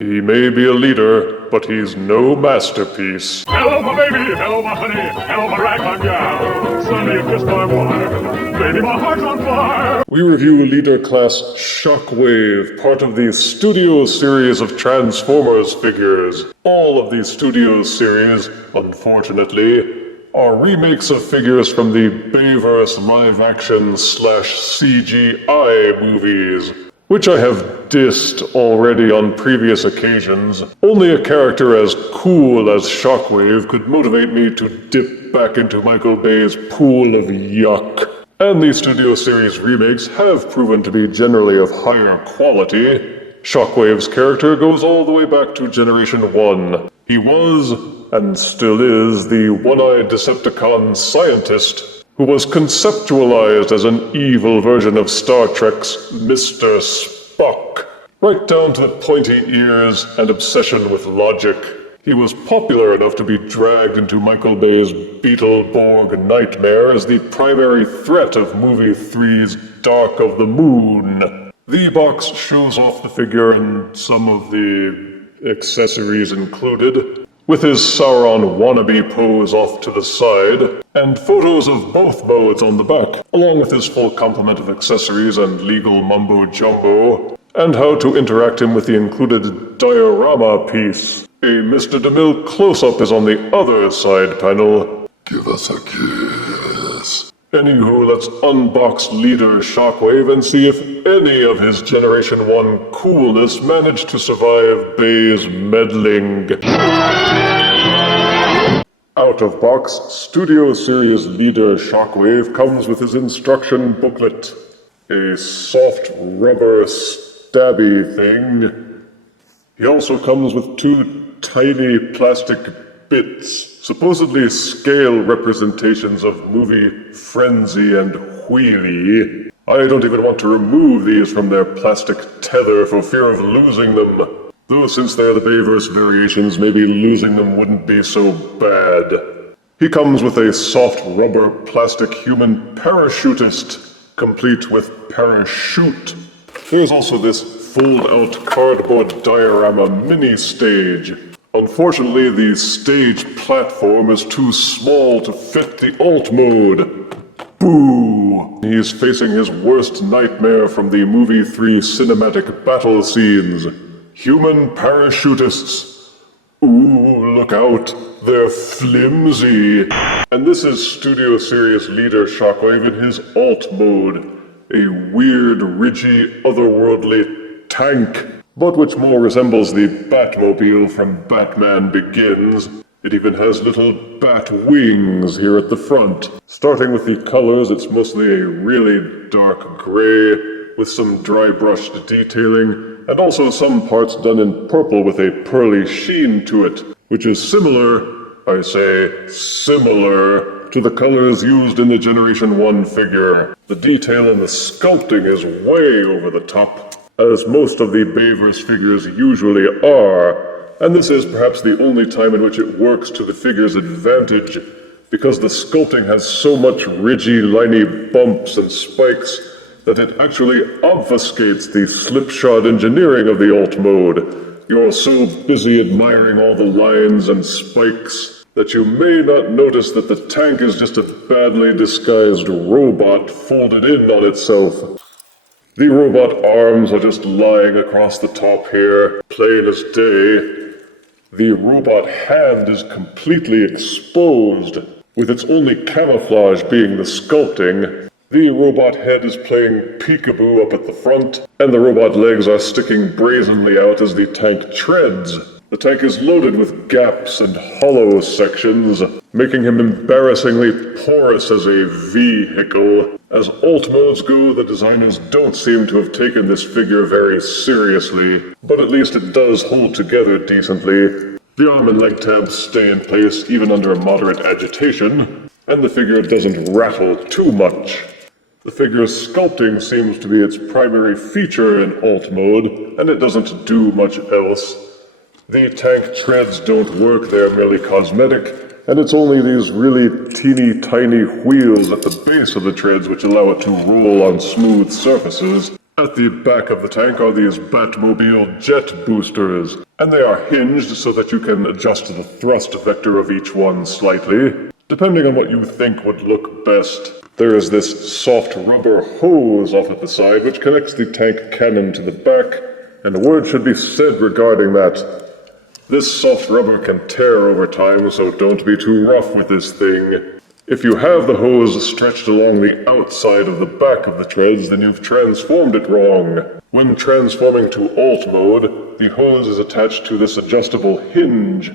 He may be a leader, but he's no masterpiece. Hello, my baby. Hello, my honey. Hello, my ragtime gal. Suddenly you kissed my wife. Baby, my heart's on fire. We review leader class Shockwave, part of the Studio series of Transformers figures. All of these Studio series, unfortunately, are remakes of figures from the Bayverse live-action / CGI movies, which I have dissed already on previous occasions. Only a character as cool as Shockwave could motivate me to dip back into Michael Bay's pool of yuck. And the Studio Series remakes have proven to be generally of higher quality. Shockwave's character goes all the way back to Generation 1. He was, and still is, the one-eyed Decepticon scientist who was conceptualized as an evil version of Star Trek's Mr. Spock. Right down to the pointy ears and obsession with logic. He was popular enough to be dragged into Michael Bay's Beetleborg nightmare as the primary threat of Movie 3's Dark of the Moon. The box shows off the figure and some of the accessories included, with his Sauron wannabe pose off to the side, and photos of both modes on the back, along with his full complement of accessories and legal mumbo-jumbo, and how to interact him with the included diorama piece. A Mr. DeMille close-up is on the other side panel. Give us a kiss. Anywho, let's unbox Leader Shockwave and see if any of his Generation 1 coolness managed to survive Bay's meddling. Out of box, Studio Series Leader Shockwave comes with his instruction booklet. A soft rubber stabby thing. He also comes with 2 tiny plastic bits, supposedly scale representations of movie Frenzy and Wheelie. I don't even want to remove these from their plastic tether for fear of losing them. Though since they're the Bayverse variations, maybe losing them wouldn't be so bad. He comes with a soft rubber plastic human parachutist, complete with parachute. There's also this fold-out cardboard diorama mini-stage. Unfortunately, the stage platform is too small to fit the alt mode. Boo! He's facing his worst nightmare from the Movie 3 cinematic battle scenes. Human parachutists. Ooh, look out. They're flimsy. And this is Studio Series Leader Shockwave in his alt mode. A weird, ridgy, otherworldly tank, but which more resembles the Batmobile from Batman Begins. It even has little bat wings here at the front. Starting with the colors, it's mostly a really dark gray, with some dry brushed detailing, and also some parts done in purple with a pearly sheen to it, which is similar, I say similar, to the colors used in the Generation 1 figure. The detail and the sculpting is way over the top, as most of the Bayverse figures usually are, and this is perhaps the only time in which it works to the figure's advantage, because the sculpting has so much ridgy, liney bumps and spikes that it actually obfuscates the slipshod engineering of the alt mode. You're so busy admiring all the lines and spikes that you may not notice that the tank is just a badly disguised robot folded in on itself. The robot arms are just lying across the top here, plain as day. The robot hand is completely exposed, with its only camouflage being the sculpting. The robot head is playing peekaboo up at the front, and the robot legs are sticking brazenly out as the tank treads. The tank is loaded with gaps and hollow sections, making him embarrassingly porous as a vehicle. As alt modes go, the designers don't seem to have taken this figure very seriously, but at least it does hold together decently. The arm and leg tabs stay in place even under moderate agitation, and the figure doesn't rattle too much. The figure's sculpting seems to be its primary feature in alt mode, and it doesn't do much else. The tank treads don't work, they're merely cosmetic, and it's only these really teeny tiny wheels at the base of the treads which allow it to roll on smooth surfaces. At the back of the tank are these Batmobile jet boosters, and they are hinged so that you can adjust the thrust vector of each one slightly, depending on what you think would look best. There is this soft rubber hose off at the side which connects the tank cannon to the back, and a word should be said regarding that. This soft rubber can tear over time, so don't be too rough with this thing. If you have the hose stretched along the outside of the back of the treads, then you've transformed it wrong. When transforming to Alt mode, the hose is attached to this adjustable hinge.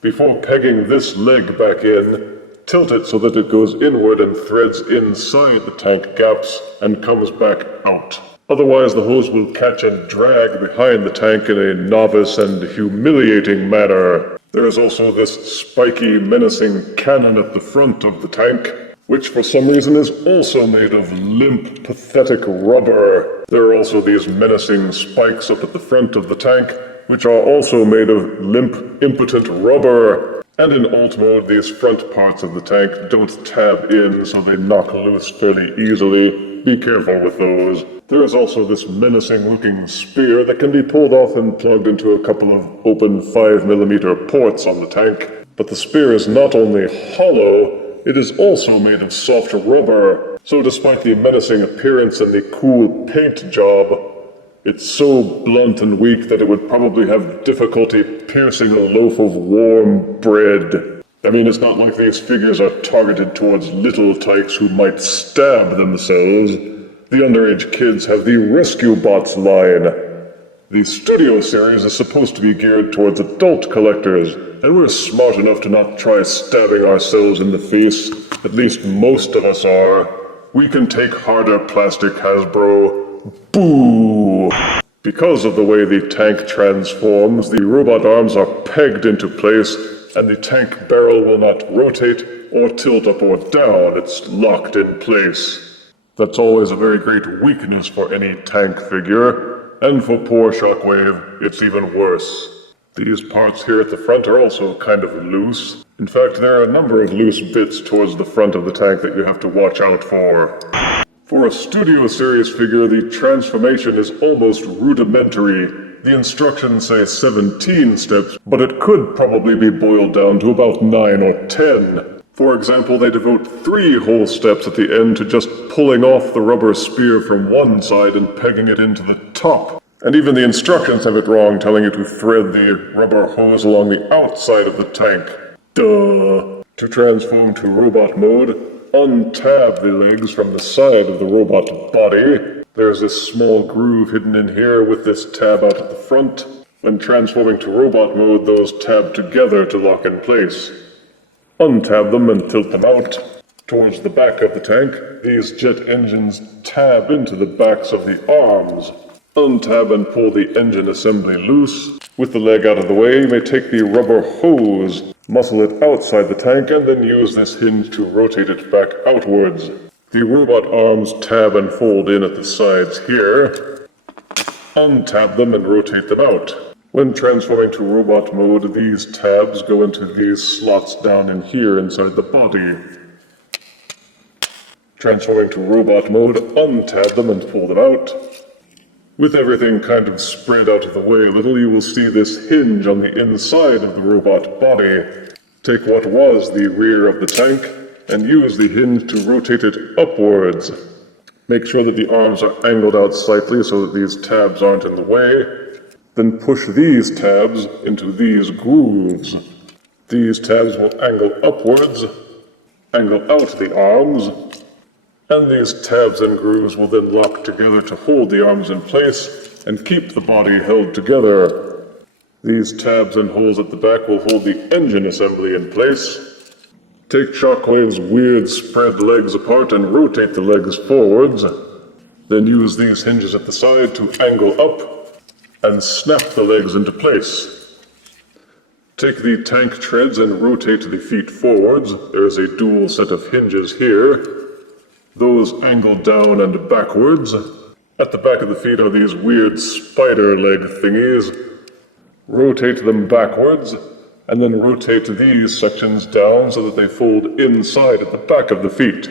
Before pegging this leg back in, tilt it so that it goes inward and threads inside the tank gaps and comes back out. Otherwise, the hose will catch and drag behind the tank in a novice and humiliating manner. There is also this spiky, menacing cannon at the front of the tank, which for some reason is also made of limp, pathetic rubber. There are also these menacing spikes up at the front of the tank, which are also made of limp, impotent rubber. And in Alt mode, these front parts of the tank don't tab in, so they knock loose fairly easily. Be careful with those. There is also this menacing-looking spear that can be pulled off and plugged into a couple of open 5mm ports on the tank. But the spear is not only hollow, it is also made of soft rubber. So despite the menacing appearance and the cool paint job, it's so blunt and weak that it would probably have difficulty piercing a loaf of warm bread. I mean, it's not like these figures are targeted towards little tykes who might stab themselves. The underage kids have the Rescue Bots line. The Studio series is supposed to be geared towards adult collectors, and we're smart enough to not try stabbing ourselves in the face. At least most of us are. We can take harder plastic, Hasbro. Boo! Because of the way the tank transforms, the robot arms are pegged into place, and the tank barrel will not rotate or tilt up or down. It's locked in place. That's always a very great weakness for any tank figure, and for poor Shockwave, it's even worse. These parts here at the front are also kind of loose. In fact, there are a number of loose bits towards the front of the tank that you have to watch out for. For a Studio Series figure, the transformation is almost rudimentary. The instructions say 17 steps, but it could probably be boiled down to about 9 or 10. For example, they devote 3 whole steps at the end to just pulling off the rubber spear from one side and pegging it into the top. And even the instructions have it wrong, telling you to thread the rubber hose along the outside of the tank. Duh! To transform to robot mode, untab the legs from the side of the robot body. There's this small groove hidden in here with this tab out at the front. When transforming to robot mode, those tab together to lock in place. Untab them and tilt them out. Towards the back of the tank, these jet engines tab into the backs of the arms. Untab and pull the engine assembly loose. With the leg out of the way, you may take the rubber hose, muscle it outside the tank, and then use this hinge to rotate it back outwards. The robot arms tab and fold in at the sides here. Untab them and rotate them out. When transforming to robot mode, these tabs go into these slots down in here inside the body. Transforming to robot mode, untab them and pull them out. With everything kind of spread out of the way a little, you will see this hinge on the inside of the robot body. Take what was the rear of the tank and use the hinge to rotate it upwards. Make sure that the arms are angled out slightly so that these tabs aren't in the way. Then push these tabs into these grooves. These tabs will angle upwards, angle out the arms, and these tabs and grooves will then lock together to hold the arms in place and keep the body held together. These tabs and holes at the back will hold the engine assembly in place. Take Shockwave's weird spread legs apart and rotate the legs forwards. Then use these hinges at the side to angle up and snap the legs into place. Take the tank treads and rotate the feet forwards. There is a dual set of hinges here. Those angle down and backwards. At the back of the feet are these weird spider leg thingies. Rotate them backwards, and then rotate these sections down so that they fold inside at the back of the feet.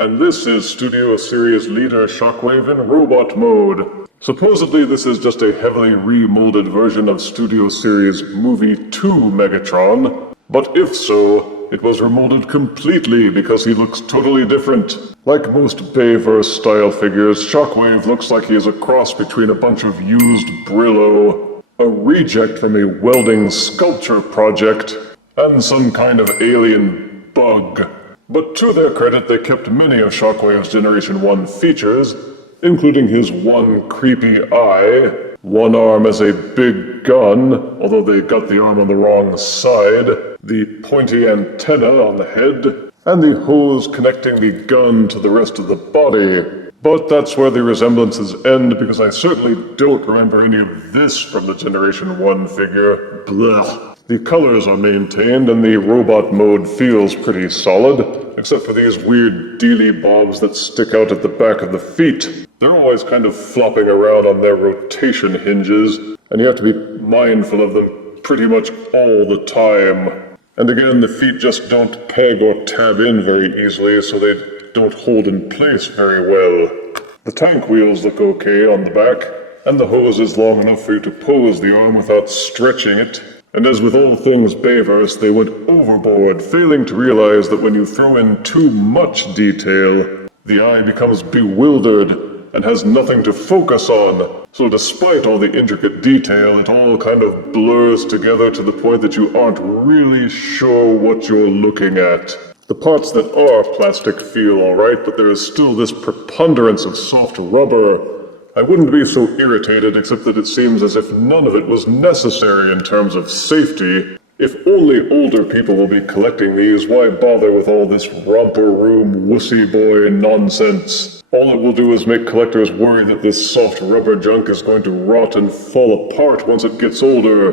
And this is Studio Series leader Shockwave in robot mode. Supposedly this is just a heavily remolded version of Studio Series Movie 2 Megatron, but if so, it was remolded completely because he looks totally different. Like most Bayverse style figures, Shockwave looks like he is a cross between a bunch of used Brillo, a reject from a welding sculpture project, and some kind of alien bug. But to their credit, they kept many of Shockwave's Generation 1 features, including his one creepy eye, one arm as a big gun, although they got the arm on the wrong side, the pointy antenna on the head, and the hose connecting the gun to the rest of the body. But that's where the resemblances end, because I certainly don't remember any of this from the Generation 1 figure. Blah. The colors are maintained, and the robot mode feels pretty solid, except for these weird dealy bobs that stick out at the back of the feet. They're always kind of flopping around on their rotation hinges, and you have to be mindful of them pretty much all the time. And again, the feet just don't peg or tab in very easily, so they don't hold in place very well. The tank wheels look okay on the back, and the hose is long enough for you to pose the arm without stretching it. And as with all things Bayverse, they went overboard, failing to realize that when you throw in too much detail, the eye becomes bewildered and has nothing to focus on. So despite all the intricate detail, it all kind of blurs together to the point that you aren't really sure what you're looking at. The parts that are plastic feel alright, but there is still this preponderance of soft rubber. I wouldn't be so irritated, except that it seems as if none of it was necessary in terms of safety. If only older people will be collecting these, why bother with all this romper room wussy boy nonsense? All it will do is make collectors worry that this soft rubber junk is going to rot and fall apart once it gets older.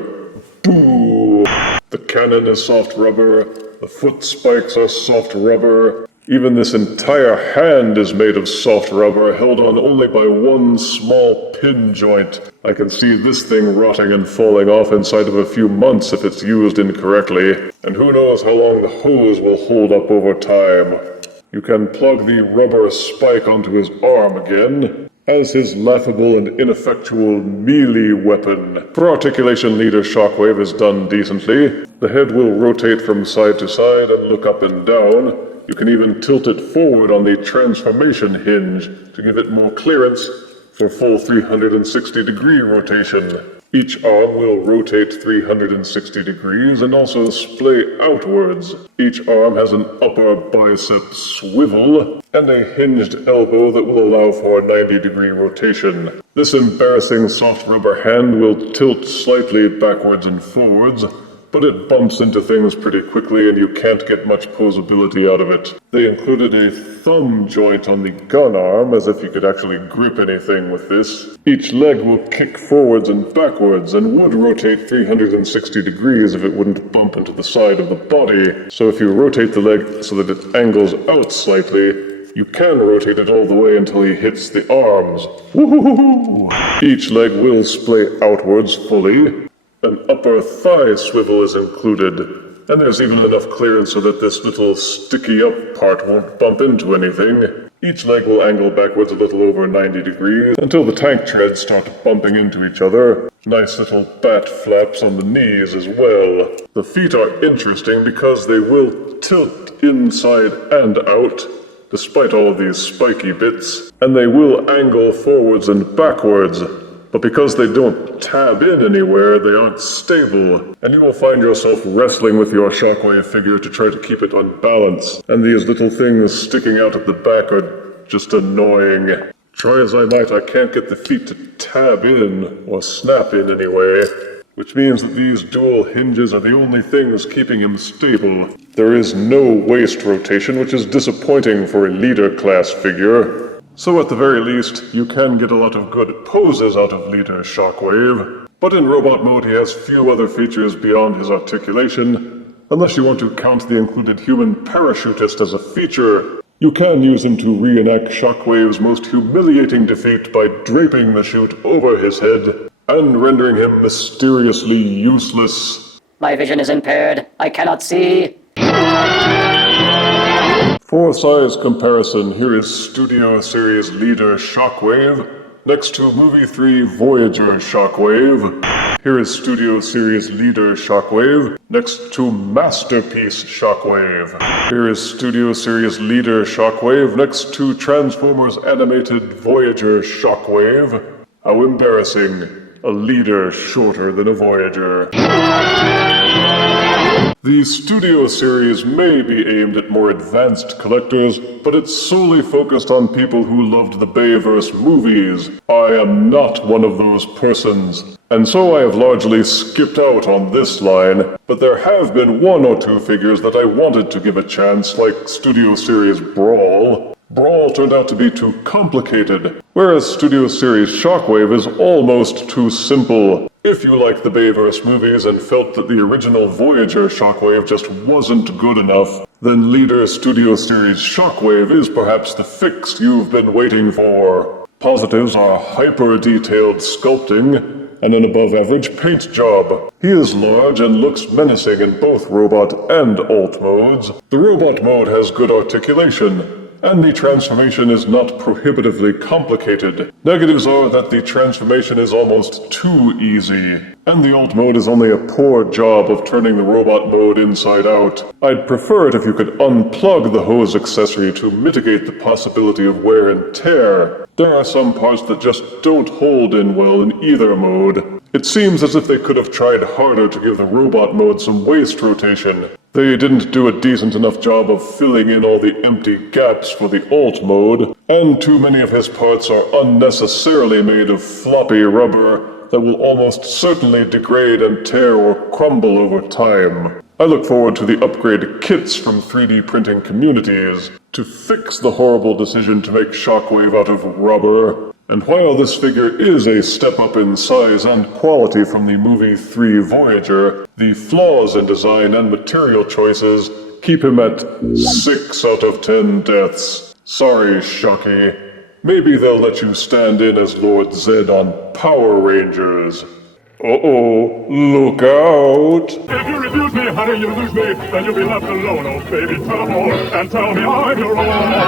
Boo! The cannon is soft rubber, the foot spikes are soft rubber. Even this entire hand is made of soft rubber, held on only by one small pin joint. I can see this thing rotting and falling off inside of a few months if it's used incorrectly. And who knows how long the hose will hold up over time. You can plug the rubber spike onto his arm again, as his laughable and ineffectual melee weapon. For Articulation leader, Shockwave is done decently. The head will rotate from side to side and look up and down. You can even tilt it forward on the transformation hinge to give it more clearance for full 360-degree rotation. Each arm will rotate 360 degrees and also splay outwards. Each arm has an upper bicep swivel and a hinged elbow that will allow for a 90-degree rotation. This embarrassing soft rubber hand will tilt slightly backwards and forwards, but it bumps into things pretty quickly and you can't get much posability out of it. They included a thumb joint on the gun arm, as if you could actually grip anything with this. Each leg will kick forwards and backwards and would rotate 360 degrees if it wouldn't bump into the side of the body. So if you rotate the leg so that it angles out slightly, you can rotate it all the way until he hits the arms. Woo-hoo-hoo-hoo! Each leg will splay outwards fully. An upper thigh swivel is included, and there's even enough clearance so that this little sticky up part won't bump into anything. Each leg will angle backwards a little over 90 degrees until the tank treads start bumping into each other. Nice little bat flaps on the knees as well. The feet are interesting because they will tilt inside and out, despite all of these spiky bits, and they will angle forwards and backwards. But because they don't tab in anywhere, they aren't stable, and you will find yourself wrestling with your Shockwave figure to try to keep it on balance, and these little things sticking out at the back are just annoying. Try as I might, I can't get the feet to tab in, or snap in anyway, which means that these dual hinges are the only things keeping him stable. There is no waist rotation, which is disappointing for a leader class figure. So at the very least, you can get a lot of good poses out of leader Shockwave, but in robot mode he has few other features beyond his articulation, unless you want to count the included human parachutist as a feature. You can use him to reenact Shockwave's most humiliating defeat by draping the chute over his head and rendering him mysteriously useless. My vision is impaired. I cannot see. For size comparison, here is Studio Series leader Shockwave, next to Movie 3 Voyager Shockwave. Here is Studio Series leader Shockwave, next to Masterpiece Shockwave. Here is Studio Series leader Shockwave, next to Transformers Animated Voyager Shockwave. How embarrassing. A leader shorter than a Voyager. The Studio Series may be aimed at more advanced collectors, but it's solely focused on people who loved the Bayverse movies. I am not one of those persons, and so I have largely skipped out on this line, but there have been one or two figures that I wanted to give a chance, like Studio Series Brawl. Brawl turned out to be too complicated, whereas Studio Series Shockwave is almost too simple. If you like the Bayverse movies and felt that the original Voyager Shockwave just wasn't good enough, then leader Studio Series Shockwave is perhaps the fix you've been waiting for. Positives are hyper-detailed sculpting and an above-average paint job. He is large and looks menacing in both robot and alt modes. The robot mode has good articulation, and the transformation is not prohibitively complicated. Negatives are that the transformation is almost too easy, and the alt mode is only a poor job of turning the robot mode inside out. I'd prefer it if you could unplug the hose accessory to mitigate the possibility of wear and tear. There are some parts that just don't hold in well in either mode. It seems as if they could have tried harder to give the robot mode some waist rotation. They didn't do a decent enough job of filling in all the empty gaps for the alt mode, and too many of his parts are unnecessarily made of floppy rubber that will almost certainly degrade and tear or crumble over time. I look forward to the upgrade kits from 3D printing communities to fix the horrible decision to make Shockwave out of rubber. And while this figure is a step up in size and quality from the Movie 3 Voyager, the flaws in design and material choices keep him at 6 out of 10 deaths. Sorry, Shocky. Maybe they'll let you stand in as Lord Zed on Power Rangers. Uh-oh, look out! If you refuse me, honey, you lose me. Then you'll be left alone, oh baby, tell them all. And tell me I'm your own.